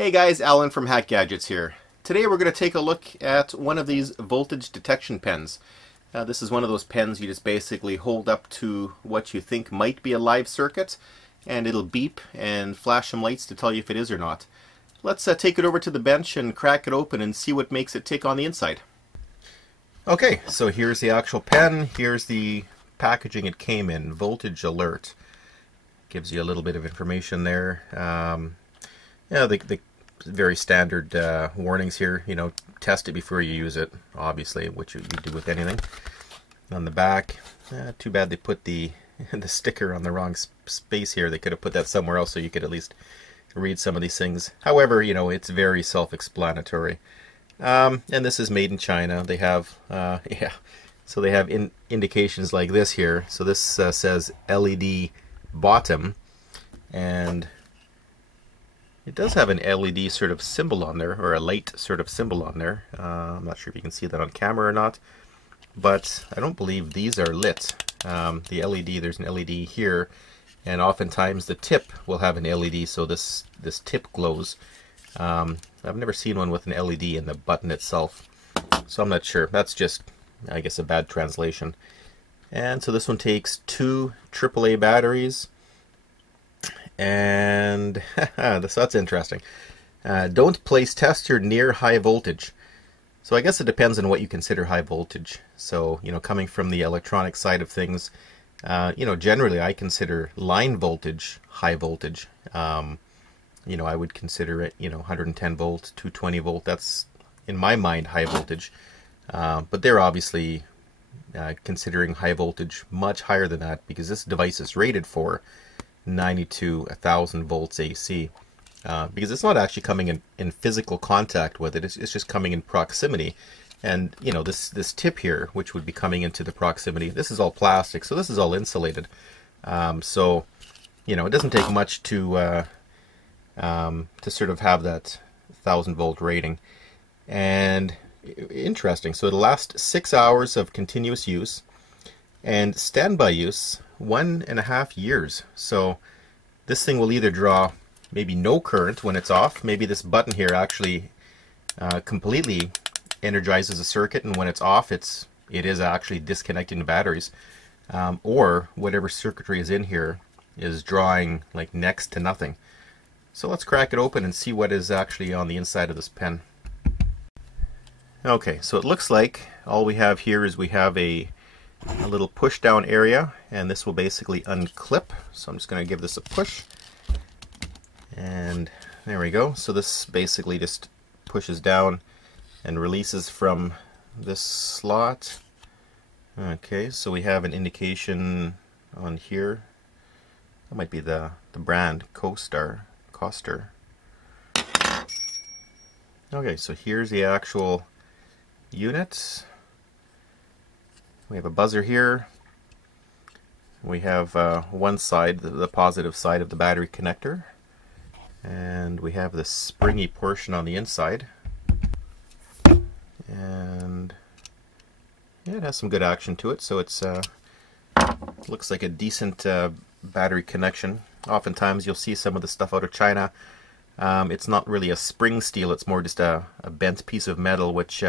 Hey guys, Alan from Hack Gadgets here. Today we're going to take a look at one of these voltage detection pens. This is one of those pens you just basically hold up to what you think might be a live circuit and it'll beep and flash some lights to tell you if it is or not. Let's take it over to the bench and crack it open and see what makes it tick on the inside. Okay, so here's the actual pen. Here's the packaging it came in. Voltage alert. Gives you a little bit of information there. Yeah, the very standard warnings here. You know, test it before you use it, obviously, which you do with anything. On the back, too bad they put the sticker on the wrong space here. They could have put that somewhere else so you could at least read some of these things. However, you know, it's very self-explanatory. And this is made in China. They have, yeah, so they have indications like this here. So this says LED bottom, and it does have an LED sort of symbol on there, or a light sort of symbol on there. I'm not sure if you can see that on camera or not, but I don't believe these are lit. The LED, there's an LED here, and oftentimes the tip will have an LED, so this tip glows. I've never seen one with an LED in the button itself, so I'm not sure. That's just, I guess, a bad translation. And so this one takes 2 AAA batteries. And that's interesting. Don't place tester near high voltage. So I guess it depends on what you consider high voltage. So, you know, coming from the electronic side of things, you know, generally I consider line voltage high voltage. You know, I would consider it, you know, 110 volt, 220 volt. That's, in my mind, high voltage. But they're obviously considering high voltage much higher than that, because this device is rated for 90 to 1000 volts AC, because it's not actually coming in physical contact with it. It's just coming in proximity. And you know, this tip here, which would be coming into the proximity, this is all plastic, so this is all insulated. So you know, it doesn't take much to sort of have that 1000 volt rating. And interesting, so it'll last 6 hours of continuous use, and standby use 1.5 years. So this thing will either draw maybe no current when it's off. Maybe this button here actually completely energizes a circuit, and when it's off, it is actually disconnecting the batteries. Or whatever circuitry is in here is drawing like next to nothing. So let's crack it open and see what is actually on the inside of this pen. Okay, so it looks like all we have here is we have a little push down area, and this will basically unclip. So I'm just going to give this a push, and there we go. So this basically just pushes down and releases from this slot. Okay, so we have an indication on here. That might be the brand Coaster. Okay, so here's the actual unit. We have a buzzer here. We have one side, the positive side of the battery connector, and we have the springy portion on the inside. And yeah, it has some good action to it, so it's looks like a decent battery connection. Oftentimes you'll see some of the stuff out of China. It's not really a spring steel, it's more just a bent piece of metal, which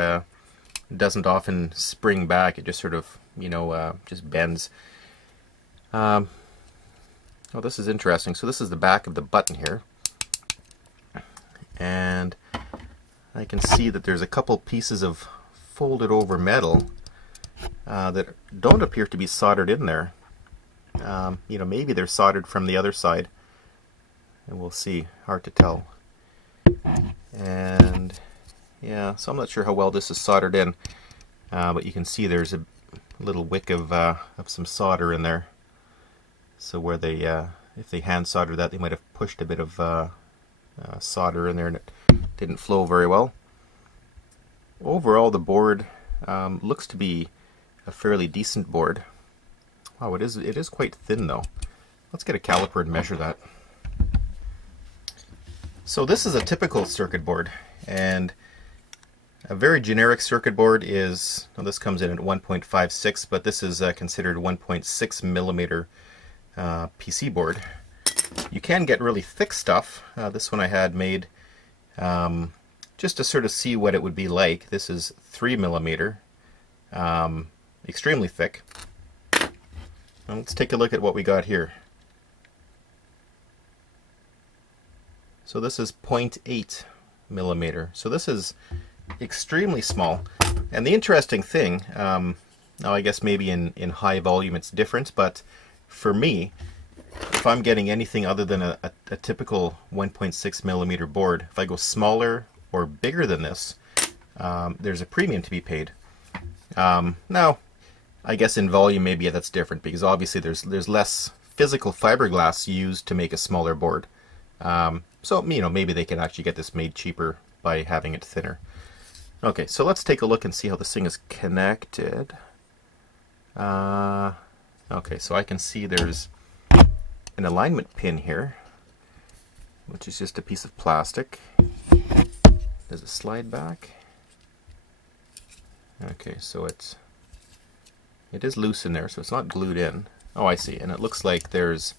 doesn't often spring back. It just sort of, you know, just bends. Oh, this is interesting. So this is the back of the button here, and I can see that there's a couple pieces of folded over metal that don't appear to be soldered in there. You know, maybe they're soldered from the other side, and we'll see. Hard to tell. And yeah, so I'm not sure how well this is soldered in, but you can see there's a little wick of some solder in there. So where they, if they hand soldered that, they might have pushed a bit of solder in there, and it didn't flow very well. Overall, the board looks to be a fairly decent board. Wow, it is quite thin though. Let's get a caliper and measure that. So this is a typical circuit board, and a very generic circuit board is, well, this comes in at 1.56, but this is considered 1.6 millimeter PC board. You can get really thick stuff. This one I had made just to sort of see what it would be like. This is 3mm, extremely thick. Now let's take a look at what we got here. So this is 0.8mm. So this is extremely small. And the interesting thing, now I guess maybe in high volume it's different, but for me, if I'm getting anything other than a typical 1.6mm board, if I go smaller or bigger than this, there's a premium to be paid. Now, I guess in volume maybe that's different, because obviously there's less physical fiberglass used to make a smaller board. So maybe they can actually get this made cheaper by having it thinner. Okay, so let's take a look and see how this thing is connected. Okay, so I can see there's an alignment pin here, which is just a piece of plastic. Does it slide back? Okay, so it is loose in there, so it's not glued in. Oh, I see, and it looks like there's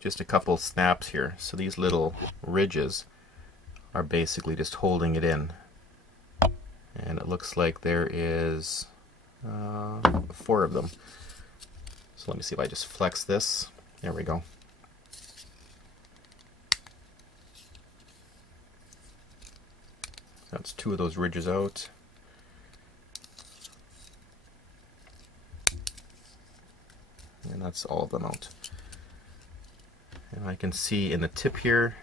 just a couple snaps here. So these little ridges are basically just holding it in. And it looks like there is 4 of them. So let me see if I just flex this. There we go. That's 2 of those ridges out. And that's all of them out. And I can see in the tip here,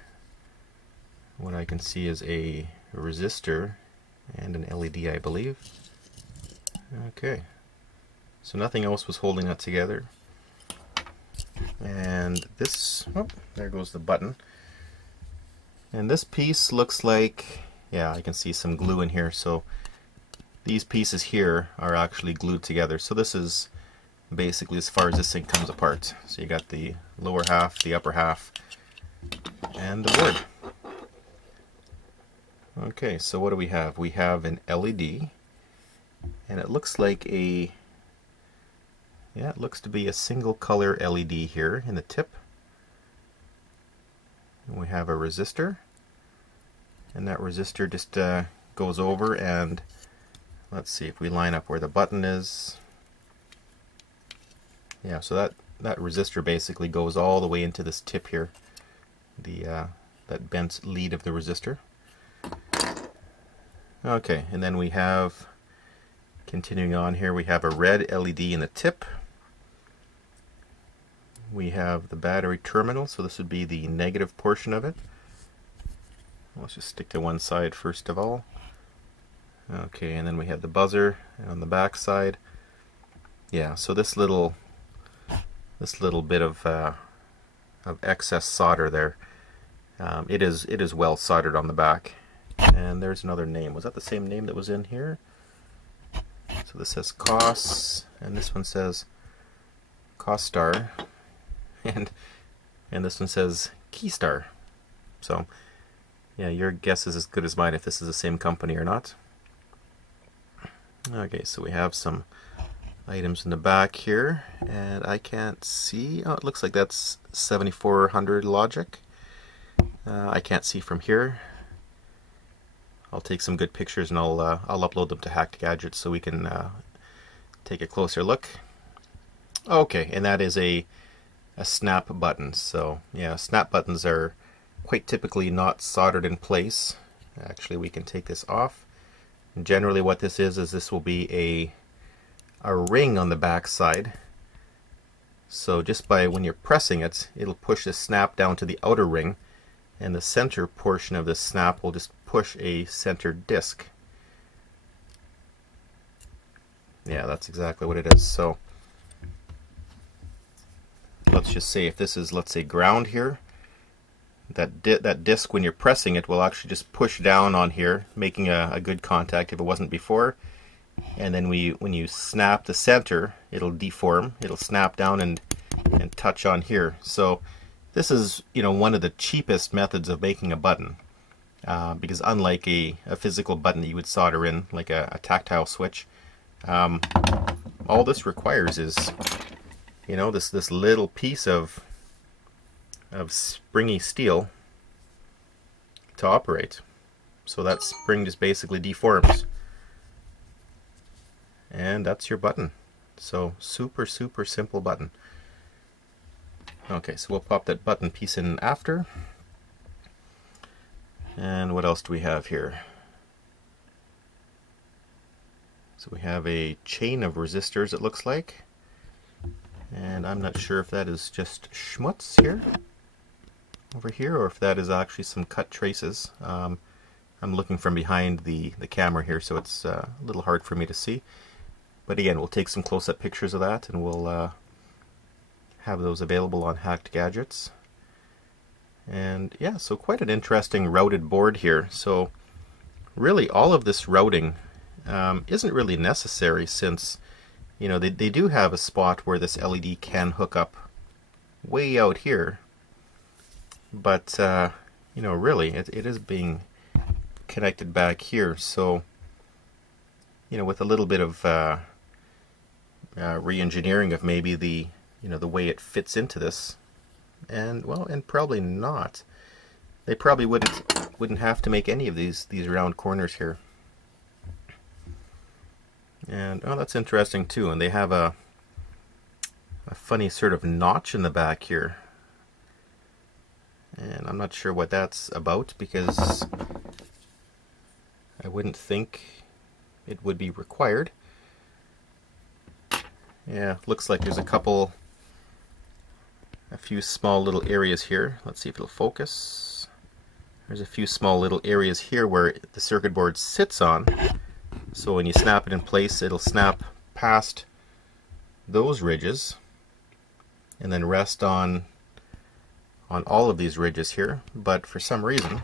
what I can see is a resistor and an LED, I believe. Okay, so nothing else was holding that together. And this, oh, there goes the button. And this piece looks like, yeah, I can see some glue in here. So these pieces here are actually glued together. So this is basically as far as this thing comes apart. So you got the lower half, the upper half, and the board. Okay, so what do we have? We have an LED, and it looks like it looks to be a single color LED here in the tip. And we have a resistor, and that resistor just goes over, and let's see if we line up where the button is. Yeah, so that resistor basically goes all the way into this tip here, that bent lead of the resistor. Okay, and then we have, continuing on here, we have a red LED in the tip. We have the battery terminal, so this would be the negative portion of it. Let's just stick to one side first of all. Okay, and then we have the buzzer on the back side. Yeah, so this little bit of excess solder there, it is well soldered on the back. And there's another name. Was that the same name that was in here? So this says COS, and this one says COSTAR, and this one says KeyStar. So yeah, your guess is as good as mine if this is the same company or not. Okay, so we have some items in the back here, and I can't see. Oh, it looks like that's 7400 logic. I can't see from here. I'll take some good pictures and I'll upload them to Hacked Gadgets so we can take a closer look. Okay, and that is a snap button. So yeah, snap buttons are quite typically not soldered in place. Actually, we can take this off. And generally what this is this will be a ring on the back side. So just by when you're pressing it, it'll push the snap down to the outer ring, and the center portion of the snap will just push a center disc. Yeah, that's exactly what it is. So let's just say if this is, let's say, ground here, that disc, when you're pressing it, will actually just push down on here, making a good contact if it wasn't before. And then when you snap the center, it'll deform, it'll snap down and touch on here. So this is, one of the cheapest methods of making a button, because unlike a physical button that you would solder in, like a tactile switch, all this requires is, this little piece of springy steel to operate. So that spring just basically deforms. And that's your button. So super simple button. Okay, so we'll pop that button piece in after. And what else do we have here? So we have a chain of resistors, it looks like. And I'm not sure if that is just schmutz here, over here, or if that is actually some cut traces. I'm looking from behind the camera here, so it's a little hard for me to see. But again, we'll take some close-up pictures of that, and we'll have those available on Hacked Gadgets. And yeah, so quite an interesting routed board here. So really all of this routing isn't really necessary, since you know they do have a spot where this LED can hook up way out here, but you know, really it is being connected back here. So you know, with a little bit of re-engineering of maybe the way it fits into this, and well, and probably not. They probably wouldn't have to make any of these round corners here. And oh, that's interesting too. And they have a funny sort of notch in the back here. And I'm not sure what that's about, because I wouldn't think it would be required. Yeah, looks like there's a few small little areas here. Let's see if it'll focus. There's a few small little areas here where the circuit board sits on. So when you snap it in place, it'll snap past those ridges and then rest on all of these ridges here. But for some reason,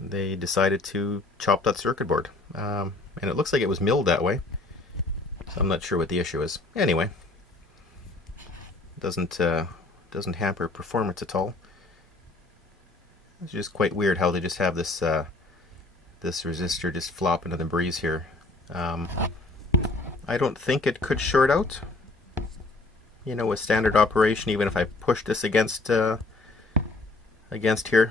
they decided to chop that circuit board. And it looks like it was milled that way. So I'm not sure what the issue is. Anyway, doesn't hamper performance at all. It's just quite weird how they just have this this resistor just flop into the breeze here. I don't think it could short out, you know, with standard operation, even if I push this against here.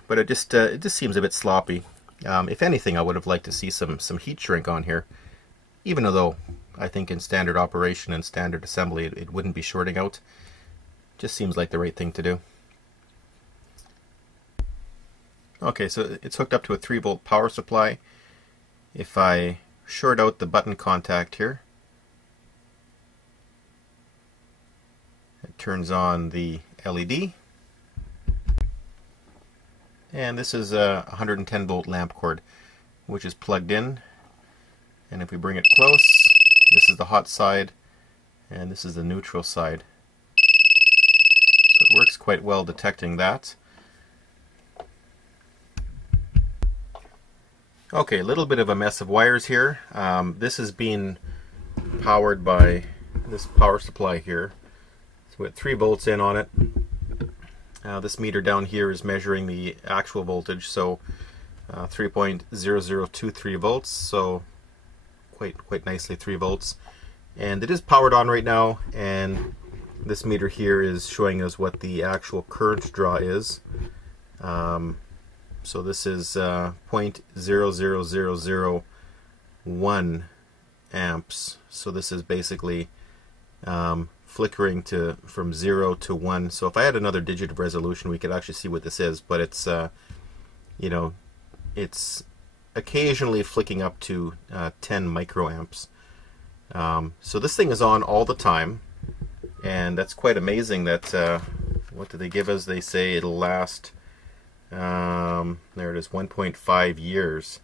But it just seems a bit sloppy. If anything, I would have liked to see some heat shrink on here, even though I think in standard operation and standard assembly it wouldn't be shorting out. Just seems like the right thing to do. Okay, so it's hooked up to a 3-volt power supply. If I short out the button contact here, it turns on the LED. And this is a 110 volt lamp cord, which is plugged in. And if we bring it close, this is the hot side, and this is the neutral side. So it works quite well detecting that. Okay, a little bit of a mess of wires here. This is being powered by this power supply here. So we have 3 volts in on it. This meter down here is measuring the actual voltage, so 3.0023 volts, so quite nicely 3 volts. And it is powered on right now, and this meter here is showing us what the actual current draw is. So this is 0.00001 amps. So this is basically flickering from 0 to 1. So if I had another digit of resolution, we could actually see what this is. But it's you know, it's occasionally flicking up to 10 microamps. So this thing is on all the time, and that's quite amazing. That what do they give us? They say it'll last. There it is, 1.5 years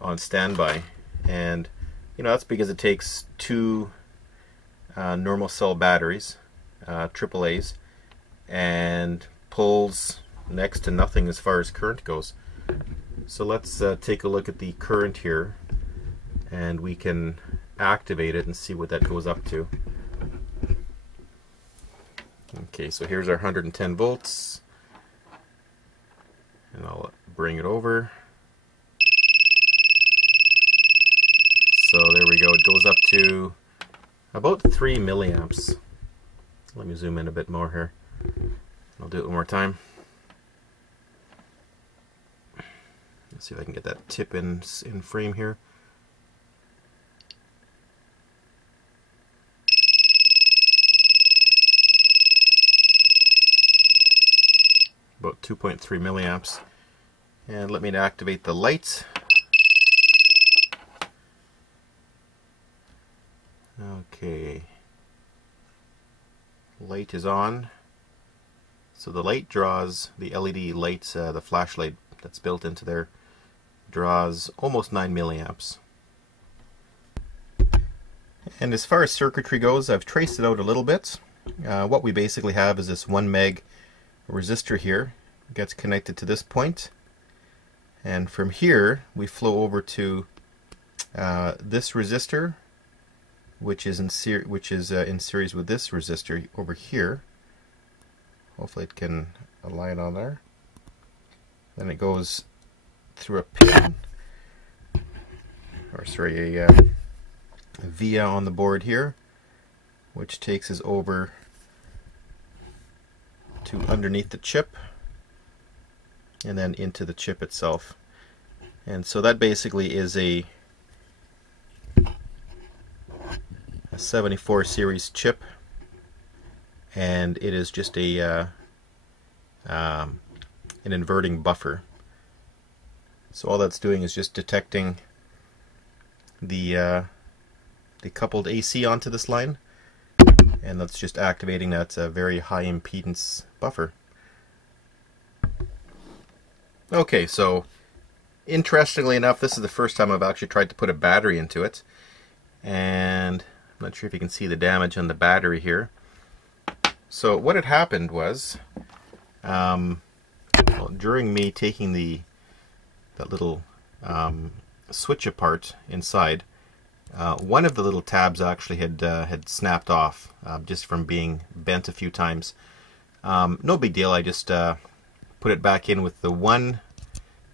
on standby, and you know, that's because it takes 2 normal cell batteries, AAA's, and pulls next to nothing as far as current goes. So let's take a look at the current here, and we can activate it and see what that goes up to. Okay, so here's our 110 volts. And I'll bring it over. So there we go. It goes up to about 3 milliamps. Let me zoom in a bit more here. I'll do it one more time. Let's see if I can get that tip in frame here. About 2.3 milliamps. And let me activate the lights. Okay. Light is on. So the light draws, the LED lights, the flashlight that's built into there, draws almost 9 milliamps. And as far as circuitry goes, I've traced it out a little bit. What we basically have is this 1 meg resistor here. It gets connected to this point. And from here, we flow over to this resistor, which is in series with this resistor over here. Hopefully it can align on there. Then it goes through a pin, or sorry, a via on the board here, which takes us over to underneath the chip, and then into the chip itself. And so that basically is a 74 series chip, and it is just a an inverting buffer. So all that's doing is just detecting the coupled AC onto this line, and that's just activating that very high impedance buffer. Okay, so interestingly enough, this is the first time I've actually tried to put a battery into it, and I'm not sure if you can see the damage on the battery here. So what had happened was, well, during me taking that little switch apart inside, one of the little tabs actually had snapped off just from being bent a few times. No big deal. I just put it back in with the one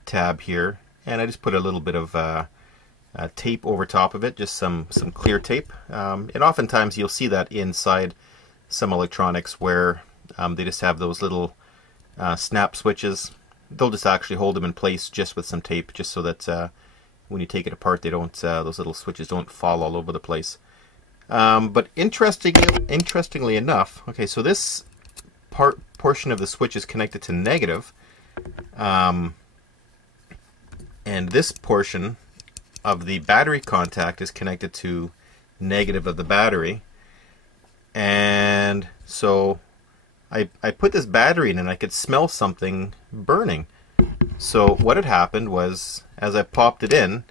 tab here, and I just put a little bit of tape over top of it, just some clear tape. And oftentimes you'll see that inside some electronics where they just have those little snap switches. They'll just actually hold them in place just with some tape, just so that when you take it apart, they don't those little switches don't fall all over the place. But interestingly enough, okay, so this portion of the switch is connected to negative, and this portion of the battery contact is connected to negative of the battery. And so I put this battery in and I could smell something burning. So what had happened was, as I popped it in,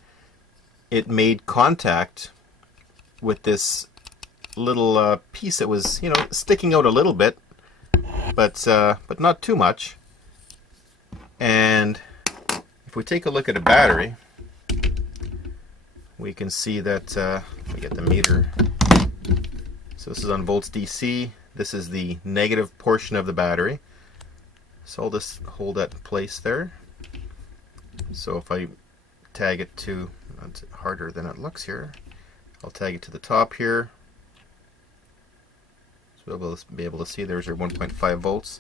it made contact with this little piece that was, you know, sticking out a little bit, but not too much. And if we take a look at a battery, we can see that we get the meter. So this is on volts DC. This is the negative portion of the battery. So I'll just hold that in place there. So if I tag it to, it's harder than it looks here, I'll tag it to the top here. So we'll be able to see there's your 1.5 volts.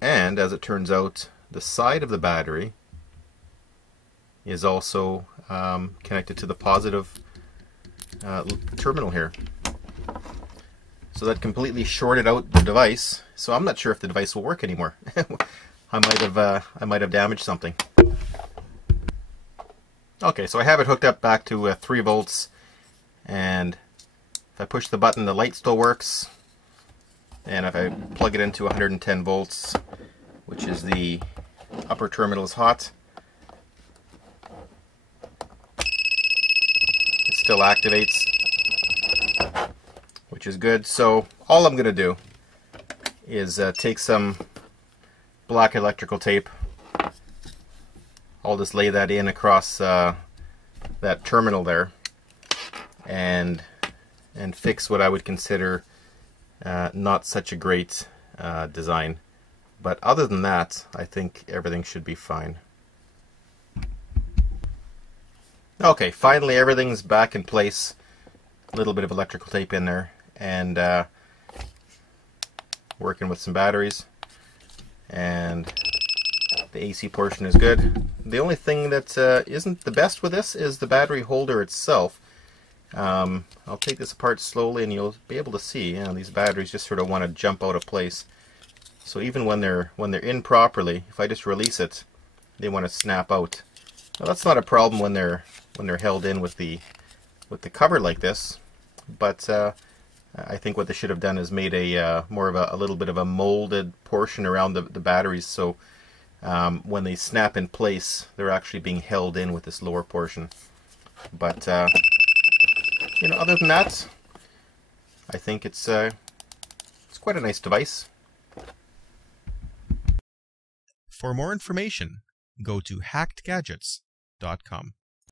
And as it turns out, the side of the battery is also connected to the positive terminal here. So that completely shorted out the device. So I'm not sure if the device will work anymore. I might have damaged something. Okay, so I have it hooked up back to 3 volts, and if I push the button, the light still works. And if I plug it into 110 volts, which is the upper terminal is hot, it still activates, which is good. So all I'm going to do is take some black electrical tape. I'll just lay that in across that terminal there, and fix what I would consider not such a great design. But other than that, I think everything should be fine. Okay, finally everything's back in place. A little bit of electrical tape in there, and working with some batteries. And The AC portion is good. The only thing that isn't the best with this is the battery holder itself. I'll take this apart slowly and you'll be able to see, these batteries just sort of want to jump out of place. So even when they're in properly, if I just release it, they want to snap out. Now that's not a problem when they're held in with the cover like this, but I think what they should have done is made a more of a little bit of a molded portion around the batteries, so when they snap in place, they're actually being held in with this lower portion. But you know, other than that, I think it's quite a nice device. For more information, go to hackedgadgets.com.